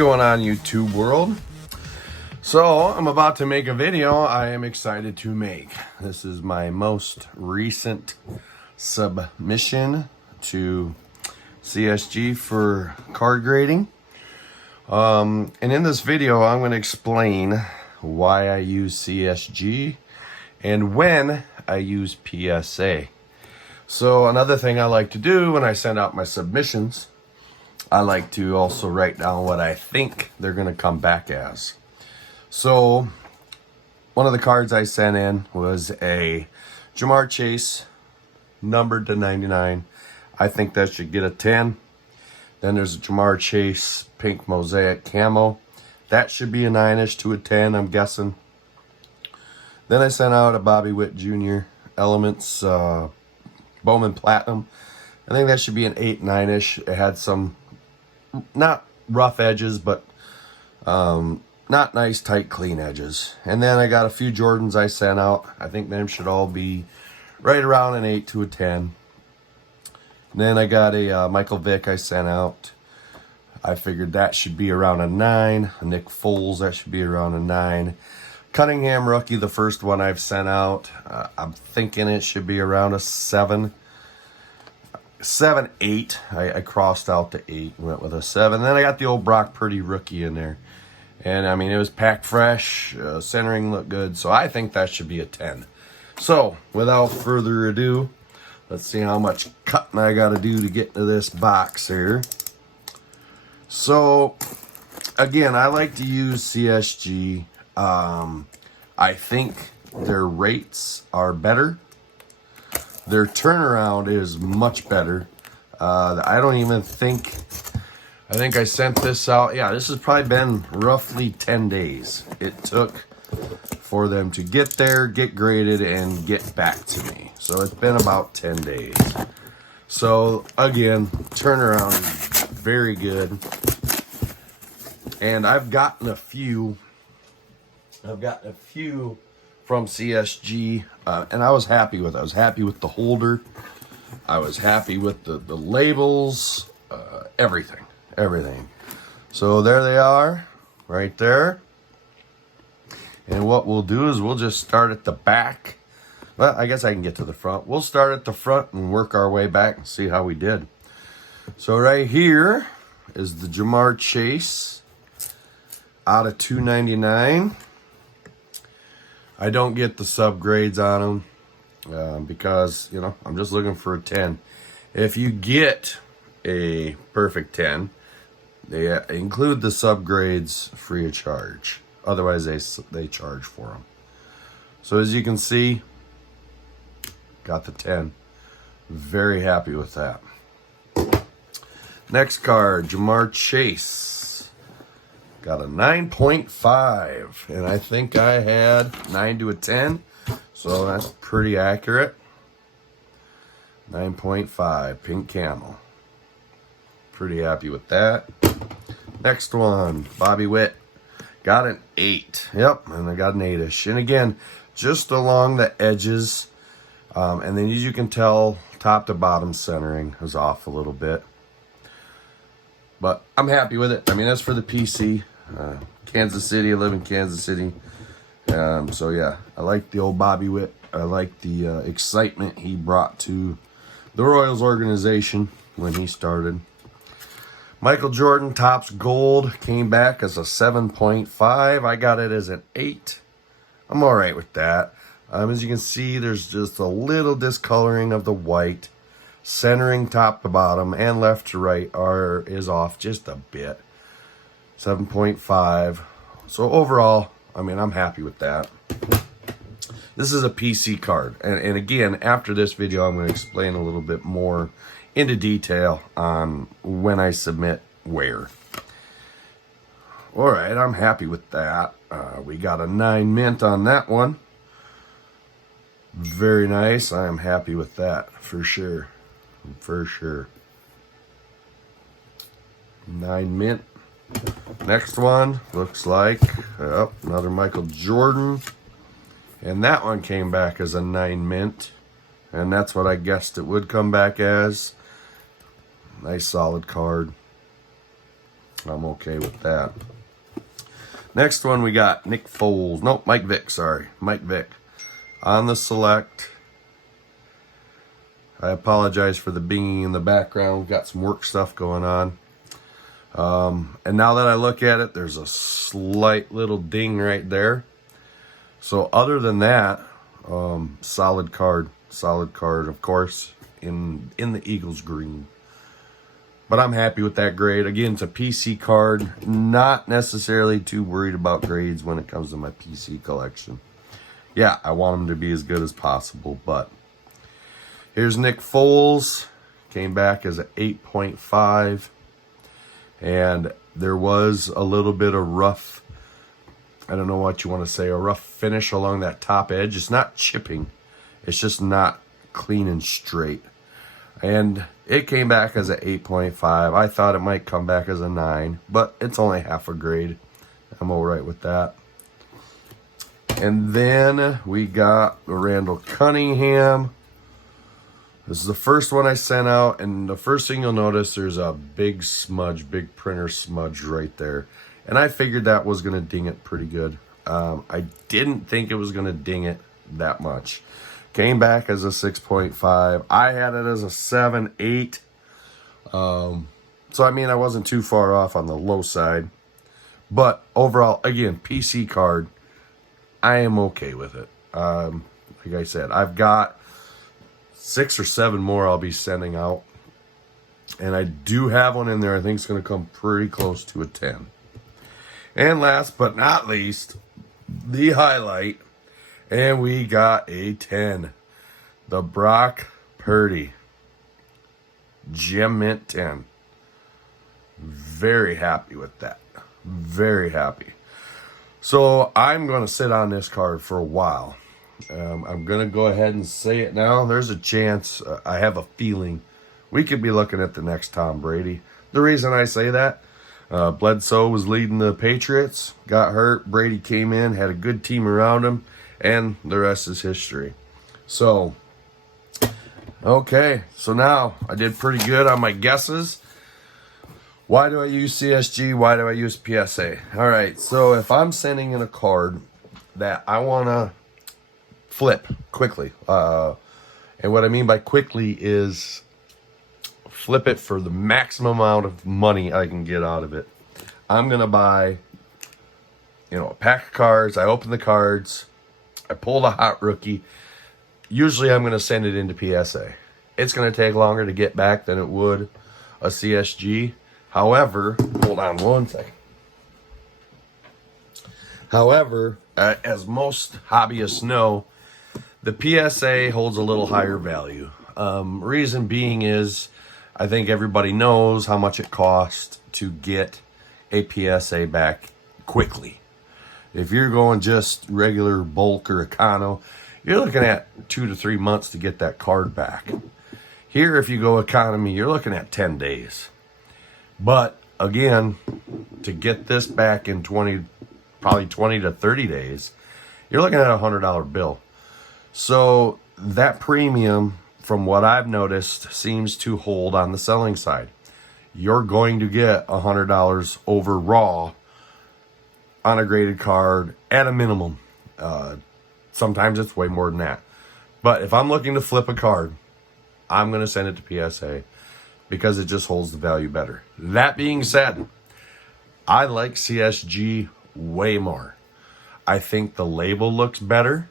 going on, YouTube world? So I'm about to make a video I am excited to make. This is my most recent submission to CSG for card grading. And in this video I'm going to explain why I use CSG and when I use PSA. So another thing I like to do when I send out my submissions, I like to also write down what I think they're going to come back as. So one of the cards I sent in was a Jamar Chase numbered to 99. I think that should get a 10. Then there's a Jamar Chase pink mosaic camo. That should be a 9-ish to a 10, I'm guessing. Then I sent out a Bobby Witt Jr. Elements Bowman Platinum. I think that should be an 8, 9-ish. It had some not rough edges, but not nice, tight, clean edges. And then I got a few Jordans I sent out. I think them should all be right around an 8 to a 10. And then I got a Michael Vick I sent out. I figured that should be around a 9. A Nick Foles, that should be around a 9. Cunningham rookie, the first one I've sent out. I'm thinking it should be around a 7. 7, 8. I crossed out the 8 and went with a 7. Then I got the old Brock Purdy rookie in there. And I mean, it was packed fresh. Centering looked good. So I think that should be a 10. So without further ado, let's see how much cutting I got to do to get into this box here. So again, I like to use CSG. I think their rates are better. Their turnaround is much better. I don't even think, I think I sent this out. Yeah, this has probably been roughly 10 days. It took for them to get there, get graded, and get back to me. So it's been about 10 days. So again, turnaround is very good. And I've gotten a few from CSG, and I was happy with it. I was happy with the holder. I was happy with the labels, everything. So there they are, right there. And what we'll do is we'll just start at the back. Well, I guess I can get to the front. We'll start at the front and work our way back and see how we did. So right here is the Jamar Chase out of 299. I don't get the subgrades on them because, you know, I'm just looking for a 10. If you get a perfect 10, they include the subgrades free of charge. Otherwise, they charge for them. So as you can see, got the 10. Very happy with that. Next card, Jamar Chase. Got a 9.5, and I think I had 9 to a 10, so that's pretty accurate. 9.5, pink camel. Pretty happy with that. Next one, Bobby Witt. Got an 8. Yep, and I got an 8-ish. And again, just along the edges, and then as you can tell, top to bottom centering is off a little bit. But I'm happy with it. I mean, that's for the PC. Kansas City. I live in Kansas City. So yeah, I like the old Bobby Witt. I like the excitement he brought to the Royals organization when he started. Michael Jordan Topps Gold came back as a 7.5. I got it as an 8. I'm all right with that. As you can see, there's just a little discoloring of the white. Centering top to bottom and left to right is off just a bit. 7.5. So overall, I mean, I'm happy with that. This is a PC card. And again, after this video, I'm going to explain a little bit more into detail on when I submit where. All right, I'm happy with that. We got a 9 mint on that one. Very nice. I am happy with that for sure. For sure. 9 mint. Next one looks like another Michael Jordan, and that one came back as a 9 mint, and that's what I guessed it would come back as. Nice solid card. I'm okay with that. Next one we got Nick Foles. Nope, Mike Vick, sorry. Mike Vick. On the select. I apologize for the binging in the background. We've got some work stuff going on. And now that I look at it, there's a slight little ding right there. So other than that, solid card, of course, in the Eagles green. But I'm happy with that grade. Again, it's a PC card. Not necessarily too worried about grades when it comes to my PC collection. Yeah, I want them to be as good as possible. But here's Nick Foles. Came back as an 8.5. And there was a little bit of rough, I don't know what you want to say, a rough finish along that top edge. It's not chipping. It's just not clean and straight. And it came back as an 8.5. I thought it might come back as a 9, but it's only half a grade. I'm all right with that. And then we got Randall Cunningham. This is the first one I sent out, and the first thing you'll notice, there's a big smudge, big printer smudge right there. And I figured that was going to ding it pretty good. I didn't think it was going to ding it that much. Came back as a 6.5. I had it as a 7, 8. So, I mean, I wasn't too far off on the low side. But overall, again, PC card, I am okay with it. Like I said, I've got 6 or 7 more I'll be sending out. And I do have one in there. I think it's going to come pretty close to a 10. And last but not least, the highlight. And we got a 10. The Brock Purdy Gem Mint 10. Very happy with that. Very happy. So I'm going to sit on this card for a while. I'm going to go ahead and say it now. There's a chance, I have a feeling, we could be looking at the next Tom Brady. The reason I say that, Bledsoe was leading the Patriots, got hurt, Brady came in, had a good team around him, and the rest is history. So, okay, so now I did pretty good on my guesses. Why do I use CSG? Why do I use PSA? All right, so if I'm sending in a card that I want to flip quickly, and what I mean by quickly is flip it for the maximum amount of money I can get out of it. I'm going to buy, a pack of cards. I open the cards. I pull the hot rookie. Usually I'm going to send it into PSA. It's going to take longer to get back than it would a CSG. However, hold on one second. However, as most hobbyists know, the PSA holds a little higher value. Reason being is, I think everybody knows how much it costs to get a PSA back quickly. If you're going just regular bulk or econo, you're looking at 2 to 3 months to get that card back. Here, if you go economy, you're looking at 10 days. But again, to get this back in probably 20 to 30 days, you're looking at a $100 bill. So that premium, from what I've noticed, seems to hold on the selling side. You're going to get $100 over raw on a graded card at a minimum. Sometimes it's way more than that. But if I'm looking to flip a card, I'm going to send it to PSA because it just holds the value better. That being said, I like CSG way more. I think the label looks better.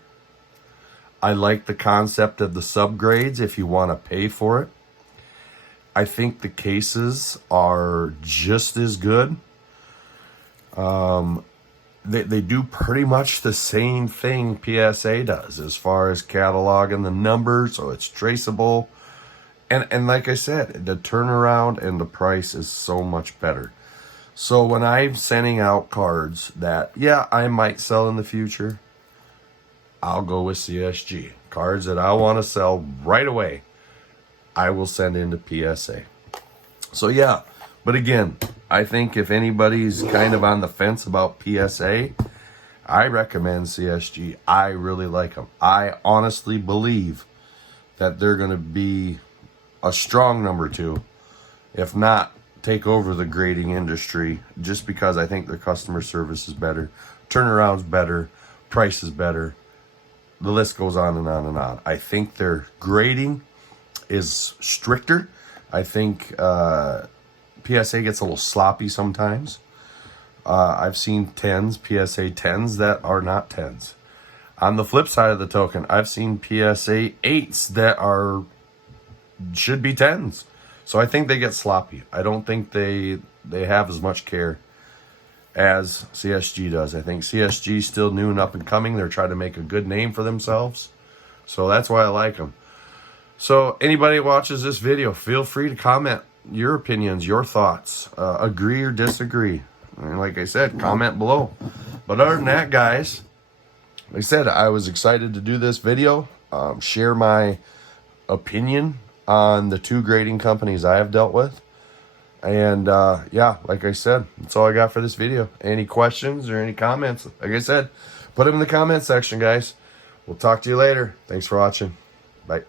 I like the concept of the subgrades if you want to pay for it. I think the cases are just as good. They do pretty much the same thing PSA does as far as cataloging the numbers, so it's traceable. And like I said, the turnaround and the price is so much better. So when I'm sending out cards that, yeah, I might sell in the future, I'll go with CSG. Cards that I want to sell right away, I will send into PSA. So yeah, but again, I think if anybody's kind of on the fence about PSA, I recommend CSG. I really like them. I honestly believe that they're going to be a strong number 2, if not take over the grading industry just because I think their customer service is better, turnaround's better, price is better. The list goes on and on and on. I think their grading is stricter. I think PSA gets a little sloppy sometimes. I've seen PSA 10s that are not 10s. On the flip side of the token, I've seen PSA 8s that should be 10s. So I think they get sloppy. I don't think they have as much care as CSG does. I think CSG is still new and up and coming. They're trying to make a good name for themselves. So that's why I like them. So anybody who watches this video, feel free to comment your opinions, your thoughts, agree or disagree. And like I said, comment below. But other than that, guys, like I said, I was excited to do this video, share my opinion on the 2 grading companies I have dealt with. And yeah, like I said, that's all I got for this video. Any questions or any comments, like I said, put them in the comment section, guys. We'll talk to you later. Thanks for watching. Bye.